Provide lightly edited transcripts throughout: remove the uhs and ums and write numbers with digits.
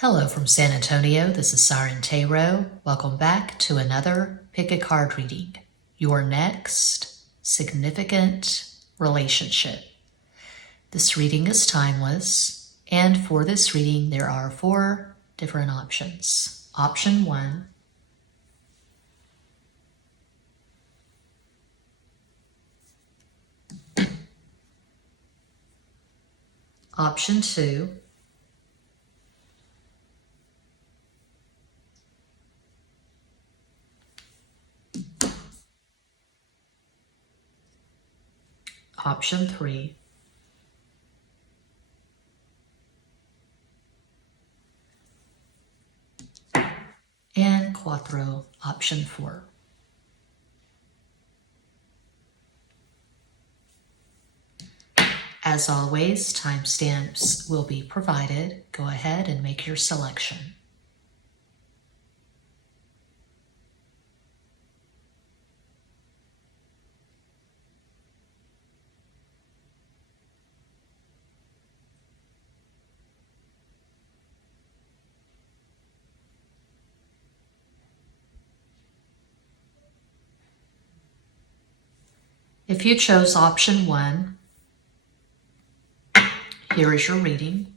Hello from San Antonio, this is SIREN Tarot. Welcome back to another Pick a Card reading. Your next significant relationship. This reading is timeless, and for this reading there are 4 different options. Option 1, Option 2, Option 3, and Cuatro, Option 4. As always, timestamps will be provided. Go ahead and make your selection. If you chose option 1, here is your reading.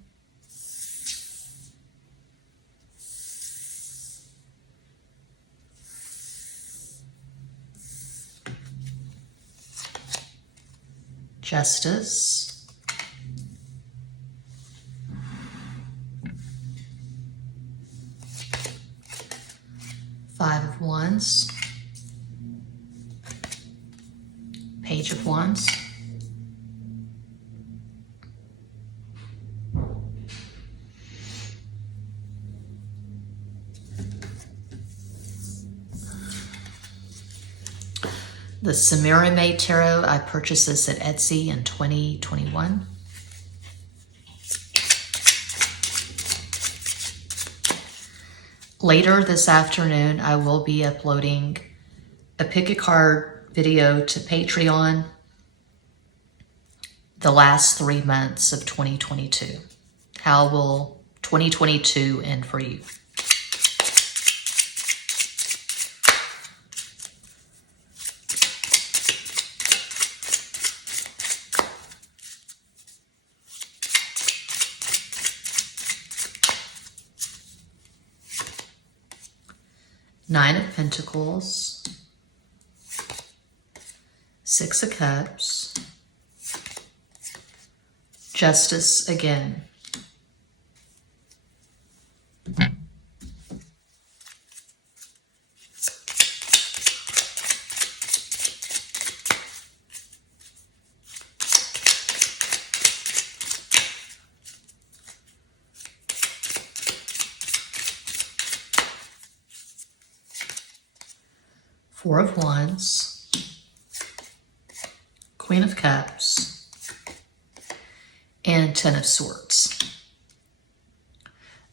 Justice. Five of Wands. Page of Wands. The SIREN Tarot, I purchased this at Etsy in 2021. Later this afternoon, I will be uploading a pick a card video to Patreon, the last 3 months of 2022. How will 2022 end for you? Nine of Pentacles, 6 of Cups, Justice again. Four of Wands, Queen of Cups, and 10 of Swords.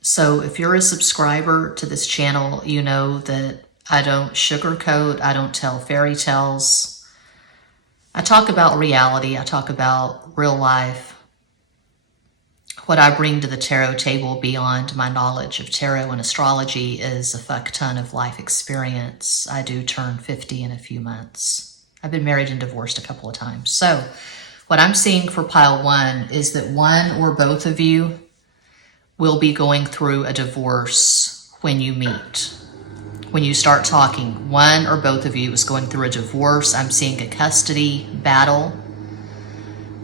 So if you're a subscriber to this channel, you know that I don't sugarcoat, I don't tell fairy tales. I talk about reality, I talk about real life. What I bring to the tarot table beyond my knowledge of tarot and astrology is a fuck ton of life experience. I do turn 50 in a few months. I've been married and divorced a couple of times. So what I'm seeing for pile 1 is that one or both of you will be going through a divorce when you meet. When you start talking, one or both of you is going through a divorce. I'm seeing a custody battle.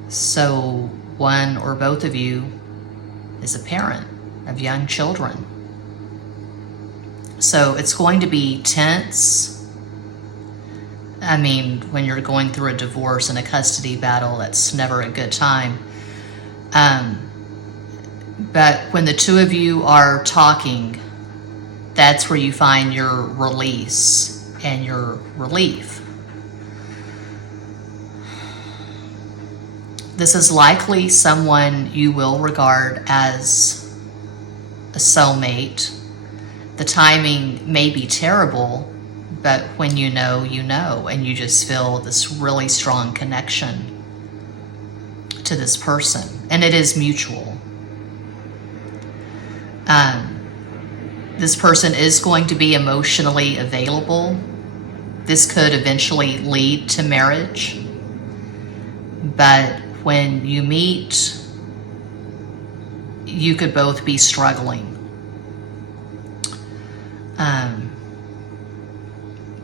So one or both of you is a parent of young children. So it's going to be tense. I mean, when you're going through a divorce and a custody battle, that's never a good time. But when the two of you are talking, that's where you find your release and your relief. This is likely someone you will regard as a soulmate. The timing may be terrible, but when you know, and you just feel this really strong connection to this person, and it is mutual. This person is going to be emotionally available. This could eventually lead to marriage. But when you meet, you could both be struggling.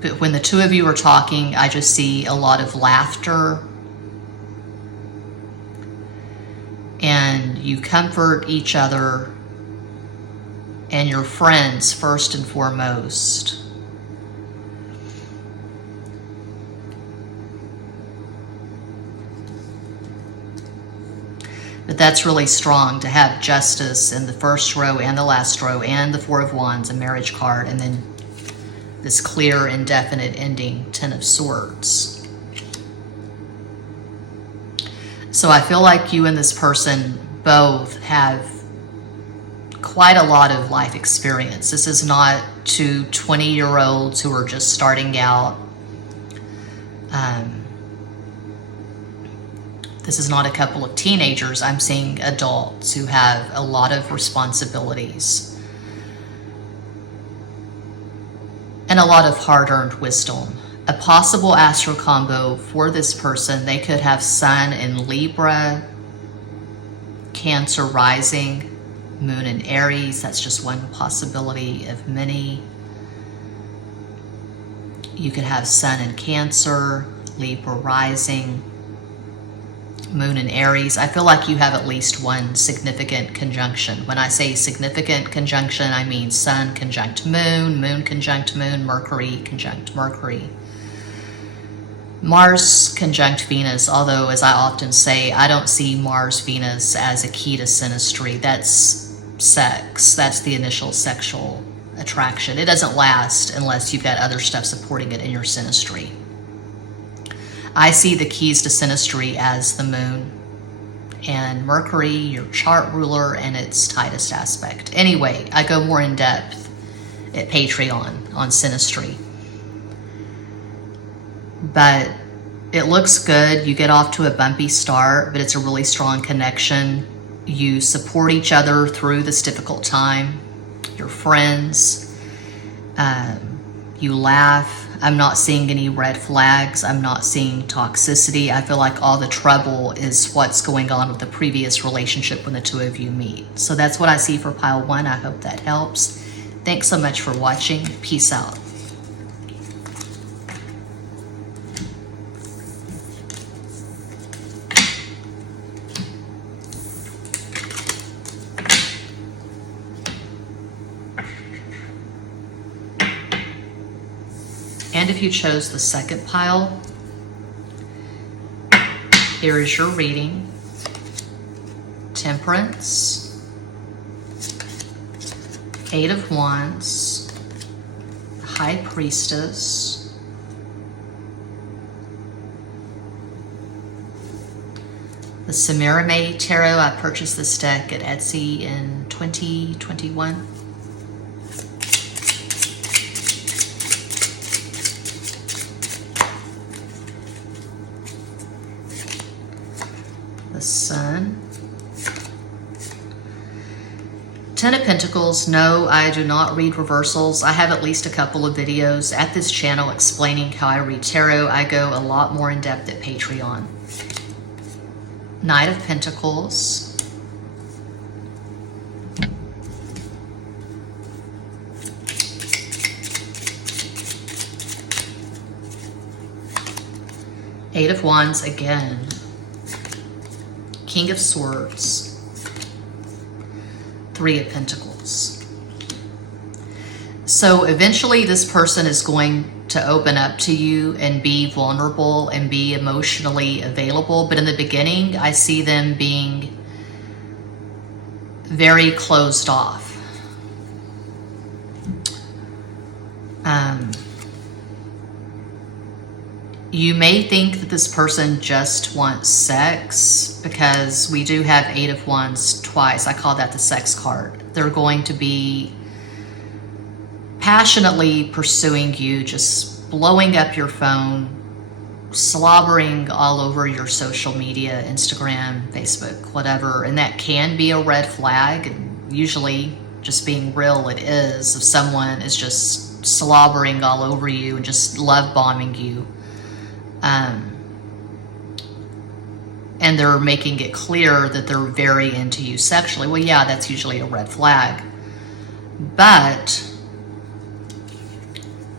But when the two of you are talking, I just see a lot of laughter. And you comfort each other and your friends first and foremost. But that's really strong to have justice in the first row and the last row and the Four of Wands, a marriage card, and then this clear, indefinite ending, Ten of Swords. So I feel like you and this person both have quite a lot of life experience. This is not two 20-year-olds who are just starting out. This is not a couple of teenagers. I'm seeing adults who have a lot of responsibilities and a lot of hard-earned wisdom. A possible astro combo for this person, they could have Sun in Libra, Cancer rising, Moon in Aries. That's just one possibility of many. You could have Sun in Cancer, Libra rising, Moon in Aries. I feel like you have at least one significant conjunction. When I say significant conjunction, I mean Sun conjunct Moon, Moon conjunct Moon, Mercury conjunct Mercury. Mars conjunct Venus, although as I often say, I don't see Mars-Venus as a key to synastry. That's sex. That's the initial sexual attraction. It doesn't last unless you've got other stuff supporting it in your synastry. I see the keys to synastry as the Moon and Mercury, your chart ruler, and its tightest aspect. Anyway, I go more in depth at Patreon on synastry. But it looks good. You get off to a bumpy start, but it's a really strong connection. You support each other through this difficult time. You're friends. You laugh. I'm not seeing any red flags. I'm not seeing toxicity. I feel like all the trouble is what's going on with the previous relationship when the two of you meet. So that's what I see for pile one. I hope that helps. Thanks so much for watching. Peace out. And if you chose the second pile, here is your reading. Temperance, Eight of Wands, High Priestess, the SIREN Tarot. I purchased this deck at Etsy in 2021. The Sun. Ten of Pentacles. No, I do not read reversals. I have at least a couple of videos at this channel explaining how I read tarot. I go a lot more in depth at Patreon. Knight of Pentacles. Eight of Wands again. King of Swords, Three of Pentacles. So eventually this person is going to open up to you and be vulnerable and be emotionally available. But in the beginning, I see them being very closed off. You may think that this person just wants sex because we do have Eight of Wands twice. I call that the sex card. They're going to be passionately pursuing you, just blowing up your phone, slobbering all over your social media, Instagram, Facebook, whatever. And that can be a red flag. And usually just being real, it is. If someone is just slobbering all over you and just love bombing you, and they're making it clear that they're very into you sexually, well, yeah, that's usually a red flag. But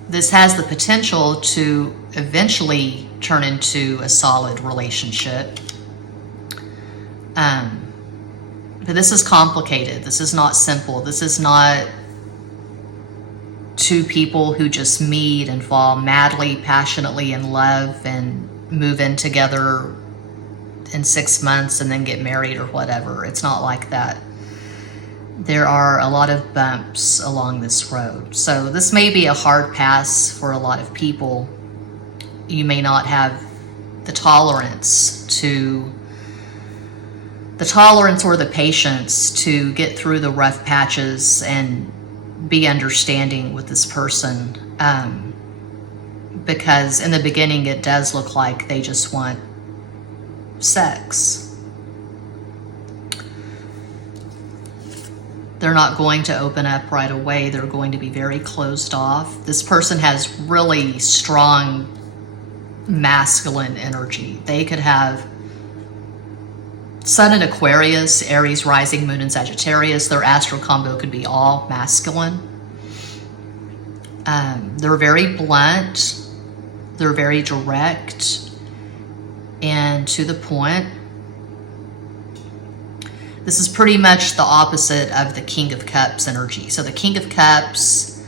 this has the potential to eventually turn into a solid relationship. But this is complicated. This is not simple. This is not two people who just meet and fall madly, passionately in love and move in together in 6 months and then get married or whatever. It's not like that. There are a lot of bumps along this road. So this may be a hard pass for a lot of people. You may not have the tolerance or the patience to get through the rough patches and be understanding with this person. Because in the beginning, it does look like they just want sex. They're not going to open up right away. They're going to be very closed off. This person has really strong masculine energy. They could have Sun in Aquarius, Aries, rising, Moon in Sagittarius. Their astral combo could be all masculine. They're very blunt. They're very direct and to the point. This is pretty much the opposite of the King of Cups energy. So the King of Cups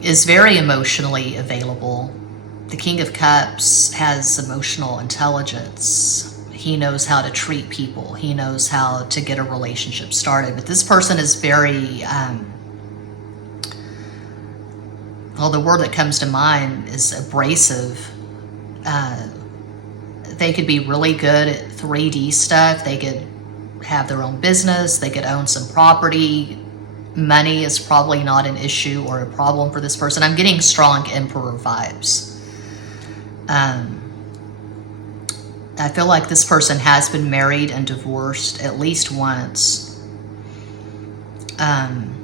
is very emotionally available. The King of Cups has emotional intelligence. He knows how to treat people. He knows how to get a relationship started. But this person is very, well, the word that comes to mind is abrasive. They could be really good at 3D stuff. They could have their own business. They could own some property. Money is probably not an issue or a problem for this person. I'm getting strong Emperor vibes. I feel like this person has been married and divorced at least once. And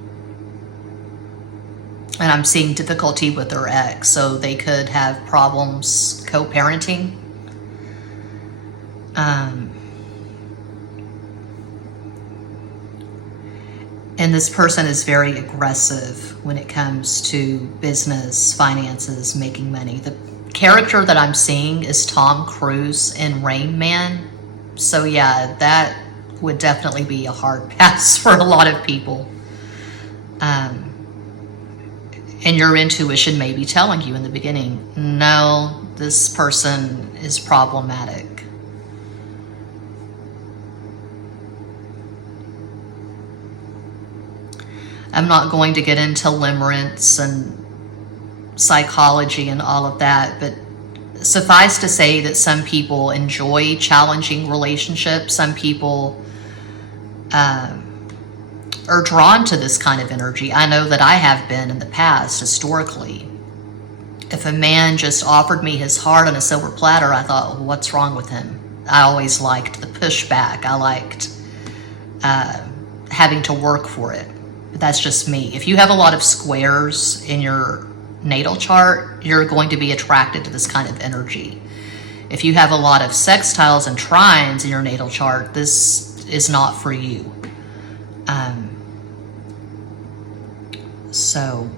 I'm seeing difficulty with their ex, so they could have problems co-parenting. And this person is very aggressive when it comes to business, finances, making money. The character that I'm seeing is Tom Cruise in Rain Man. So yeah, that would definitely be a hard pass for a lot of people. And your intuition may be telling you in the beginning, no, this person is problematic. I'm not going to get into limerence and psychology and all of that, but suffice to say that some people enjoy challenging relationships. Some people are drawn to this kind of energy. I know that I have been in the past, historically. If a man just offered me his heart on a silver platter, I thought, well, what's wrong with him? I always liked the pushback. I liked having to work for it. But that's just me. If you have a lot of squares in your natal chart, you're going to be attracted to this kind of energy. If you have a lot of sextiles and trines in your natal chart, this is not for you. So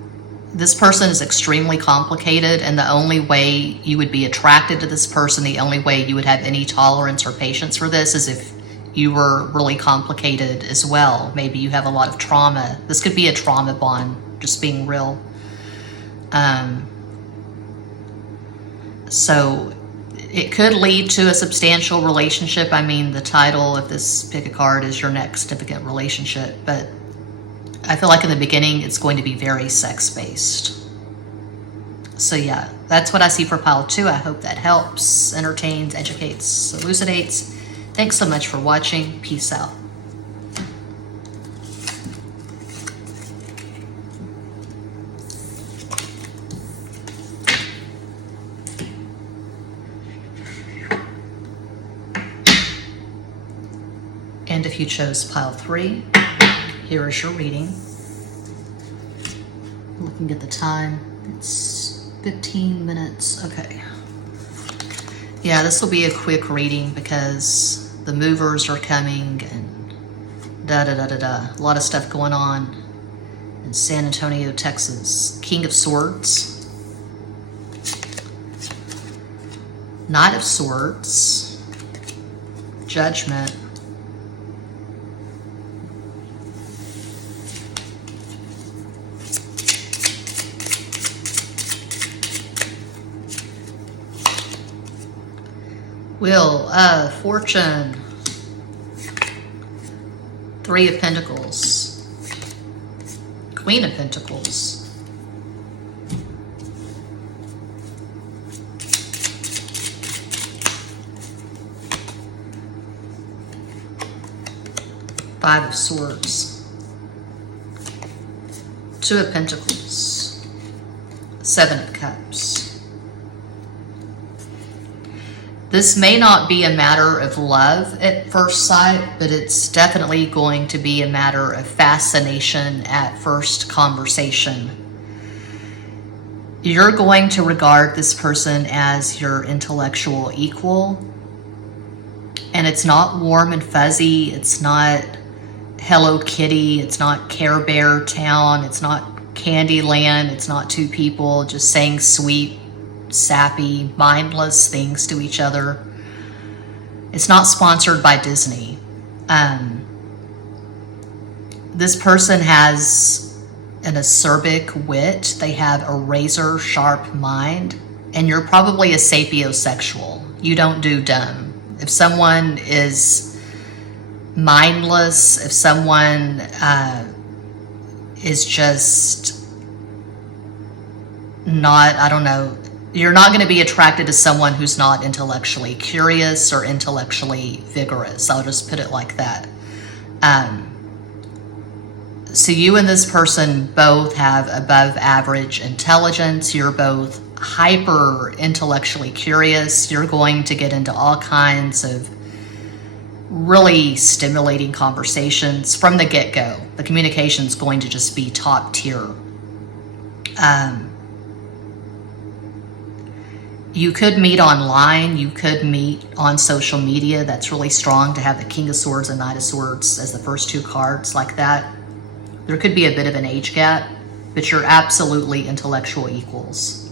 this person is extremely complicated, and the only way you would be attracted to this person, the only way you would have any tolerance or patience for this is if you were really complicated as well. Maybe you have a lot of trauma. This could be a trauma bond, just being real. So it could lead to a substantial relationship. I mean, the title of this pick a card is your next significant relationship, but I feel like in the beginning it's going to be very sex-based. So yeah, that's what I see for pile 2. I hope that helps, entertains, educates, elucidates. Thanks so much for watching. Peace out. And if you chose pile 3, here is your reading. Looking at the time, it's 15 minutes. Okay. Yeah, this will be a quick reading because the movers are coming and da-da-da-da-da. A lot of stuff going on in San Antonio, Texas. King of Swords. Knight of Swords. Judgment. Wheel of Fortune. Three of Pentacles. Queen of Pentacles. Five of Swords. Two of Pentacles. Seven of Cups. This may not be a matter of love at first sight, but it's definitely going to be a matter of fascination at first conversation. You're going to regard this person as your intellectual equal, and it's not warm and fuzzy. It's not Hello Kitty. It's not Care Bear Town. It's not Candyland. It's not two people just saying sweet, sappy, mindless things to each other. It's not sponsored by Disney. This person has an acerbic wit. They have a razor sharp mind, and you're probably a sapiosexual. You don't do dumb. If someone is mindless, if someone is just not, I don't know, you're not going to be attracted to someone who's not intellectually curious or intellectually vigorous. I'll just put it like that. So you and this person both have above average intelligence. You're both hyper intellectually curious. You're going to get into all kinds of really stimulating conversations from the get-go. The communication is going to just be top tier. You could meet online. You could meet on social media. That's really strong to have the King of Swords and Knight of Swords as the first two cards like that. There could be a bit of an age gap, but you're absolutely intellectual equals.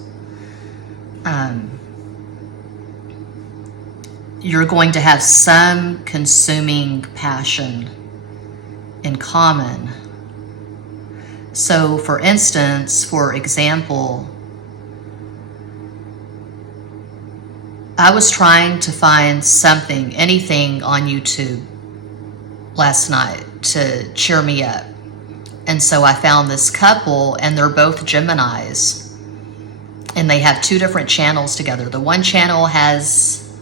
You're going to have some consuming passion in common. So, for instance, for example, I was trying to find something, anything on YouTube last night to cheer me up. And so I found this couple, and they're both Geminis. And they have two different channels together. The one channel has,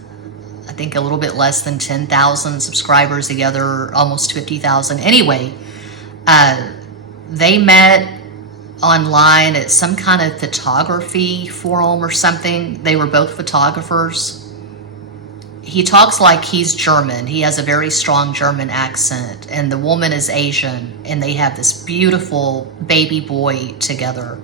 I think, a little bit less than 10,000 subscribers. The other, almost 50,000. Anyway, they met online at some kind of photography forum or something. They were both photographers. He talks like he's German. He has a very strong German accent, and the woman is Asian, and they have this beautiful baby boy together.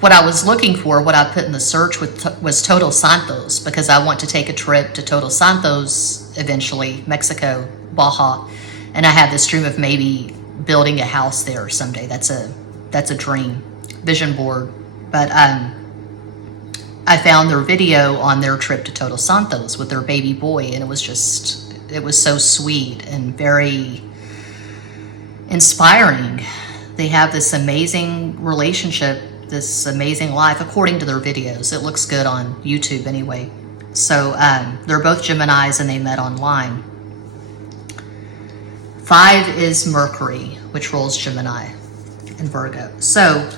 What I was looking for, what I put in the search was Todos Santos, because I want to take a trip to Todos Santos eventually, Mexico, Baja, and I have this dream of maybe building a house there someday. That's a dream, vision board. But I found their video on their trip to Todos Santos with their baby boy, and it was so sweet and very inspiring. They have this amazing relationship, this amazing life, according to their videos. It looks good on YouTube anyway. So they're both Geminis, and they met online. 5 is Mercury, which rules Gemini and Virgo. So,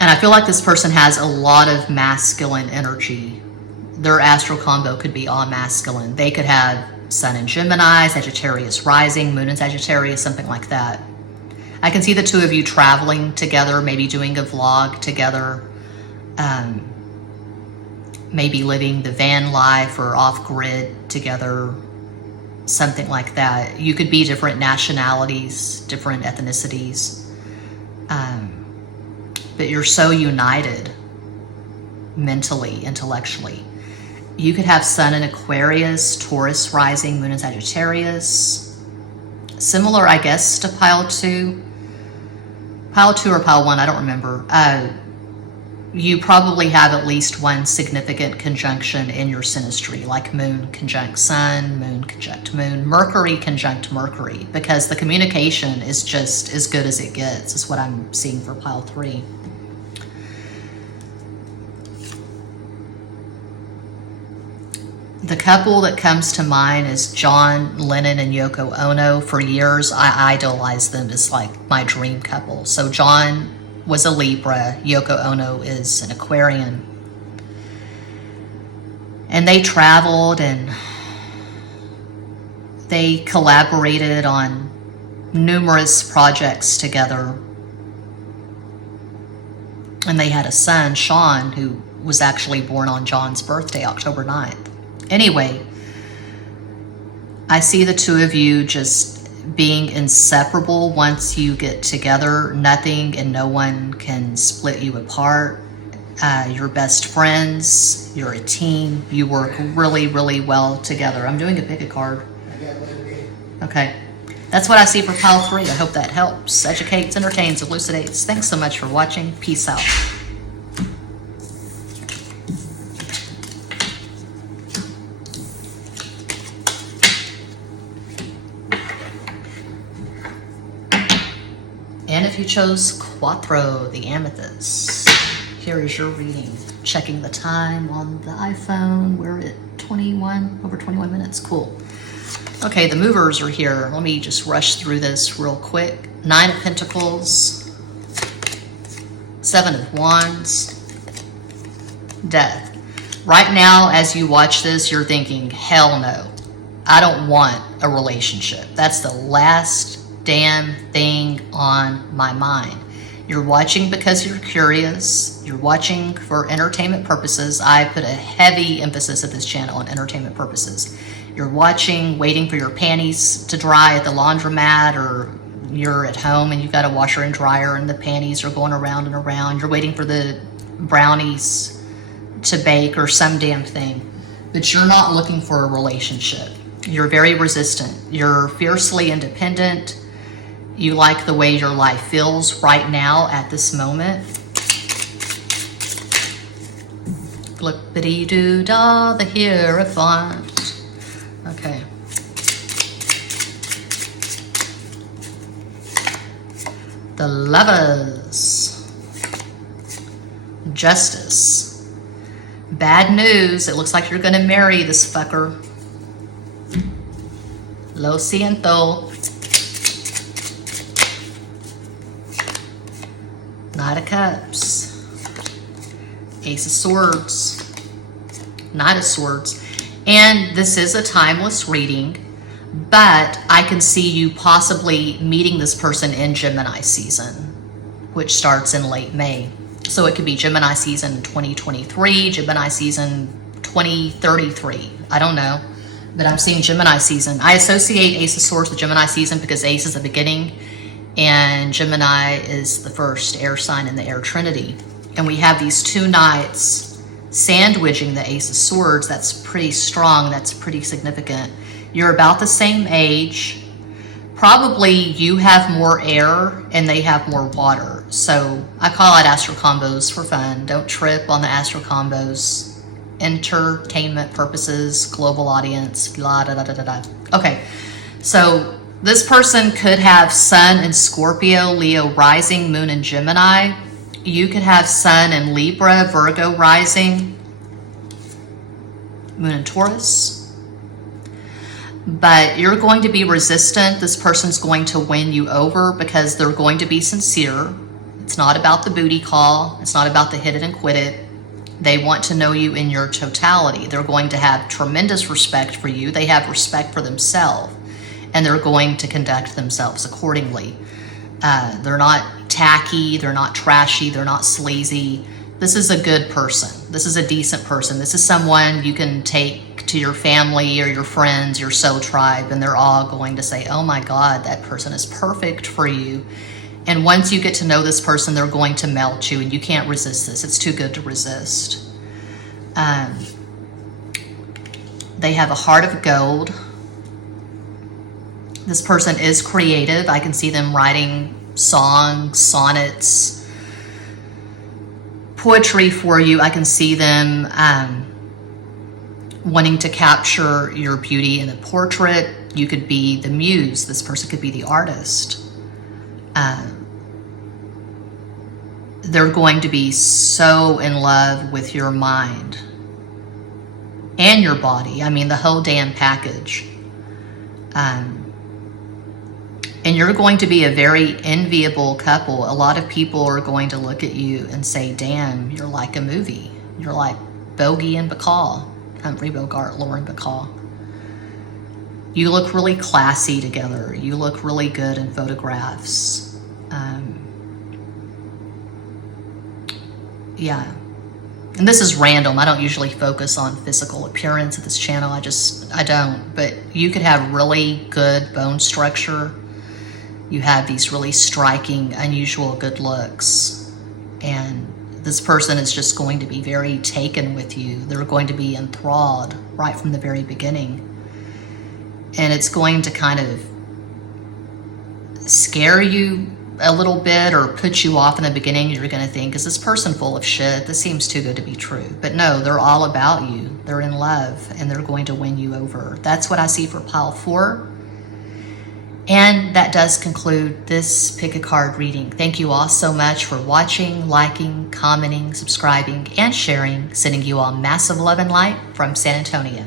and I feel like this person has a lot of masculine energy. Their astral combo could be all masculine. They could have Sun in Gemini, Sagittarius rising, Moon in Sagittarius, something like that. I can see the two of you traveling together, maybe doing a vlog together, maybe living the van life or off-grid together. something like that. You could be different nationalities, different ethnicities, but you're so united mentally, intellectually. You could have Sun in Aquarius, Taurus rising, Moon in Sagittarius. Similar, I guess, to pile 2. Pile 2 or pile 1, I don't remember. You probably have at least one significant conjunction in your synastry, like Moon conjunct Sun, Moon conjunct Moon, Mercury conjunct Mercury, because the communication is just as good as it gets, is what I'm seeing for pile 3. The couple that comes to mind is John Lennon and Yoko Ono. For years, I idolized them as like my dream couple. So John was a Libra, Yoko Ono is an Aquarian. And they traveled and they collaborated on numerous projects together. And they had a son, Sean, who was actually born on John's birthday, October 9th. Anyway, I see the two of you just being inseparable once you get together. Nothing and no one can split you apart. You're best friends. You're a team. You work really, really well together. I'm doing a pick a card. Okay. That's what I see for pile 3. I hope that helps, educates, entertains, elucidates. Thanks so much for watching. Peace out. And if you chose Quattro, the amethyst, here is your reading. Checking the time on the iPhone. We're at over 21 minutes. Cool. Okay, the movers are here. Let me just rush through this real quick. 9 of Pentacles, 7 of Wands, Death. Right now, as you watch this, you're thinking, hell no, I don't want a relationship. That's the last damn thing on my mind. You're watching because you're curious. You're watching for entertainment purposes. I put a heavy emphasis at this channel on entertainment purposes. You're watching, waiting for your panties to dry at the laundromat, or you're at home and you've got a washer and dryer and the panties are going around and around. You're waiting for the brownies to bake or some damn thing, but you're not looking for a relationship. You're very resistant. You're fiercely independent. You like the way your life feels right now at this moment. Flippity-doo-dah, the Hierophant. Okay. The Lovers. Justice. Bad news. It looks like you're going to marry this fucker. Lo siento. Knight of Cups, Ace of Swords, Knight of Swords. And this is a timeless reading, but I can see you possibly meeting this person in Gemini season, which starts in late May. So it could be Gemini season 2023, Gemini season 2033. I don't know, but I'm seeing Gemini season. I associate Ace of Swords with Gemini season because Ace is the beginning, and Gemini is the first air sign in the air trinity. And we have these two knights sandwiching the Ace of Swords. That's pretty strong. That's pretty significant. You're about the same age. Probably you have more air and they have more water. So I call it astral combos for fun. Don't trip on the astral combos. Entertainment purposes, global audience, blah, da, da, da, da, da. Okay, so this person could have Sun in Scorpio, Leo rising, Moon in Gemini. You could have Sun in Libra, Virgo rising, Moon in Taurus. But you're going to be resistant. This person's going to win you over because they're going to be sincere. It's not about the booty call. It's not about the hit it and quit it. They want to know you in your totality. They're going to have tremendous respect for you. They have respect for themselves, and they're going to conduct themselves accordingly. They're not tacky, they're not trashy, they're not sleazy. This is a good person. This is a decent person. This is someone you can take to your family or your friends, your soul tribe, and they're all going to say, oh my God, that person is perfect for you. And once you get to know this person, they're going to melt you, and you can't resist this. It's too good to resist. They have a heart of gold. This person is creative. I can see them writing songs, sonnets, poetry for you. I can see them wanting to capture your beauty in a portrait. You could be the muse. This person could be the artist. They're going to be so in love with your mind and your body. I mean, the whole damn package. And you're going to be a very enviable couple. A lot of people are going to look at you and say, damn, you're like a movie. You're like Bogey and Bacall, Humphrey Bogart, Lauren Bacall. You look really classy together. You look really good in photographs. Yeah. And this is random. I don't usually focus on physical appearance at this channel. I don't. But you could have really good bone structure. You have these really striking, unusual good looks. And this person is just going to be very taken with you. They're going to be enthralled right from the very beginning. And it's going to kind of scare you a little bit or put you off in the beginning. You're going to think, is this person full of shit? This seems too good to be true. But no, they're all about you. They're in love, and they're going to win you over. That's what I see for pile 4. And that does conclude this pick a card reading. Thank you all so much for watching, liking, commenting, subscribing, and sharing. Sending you all massive love and light from San Antonio.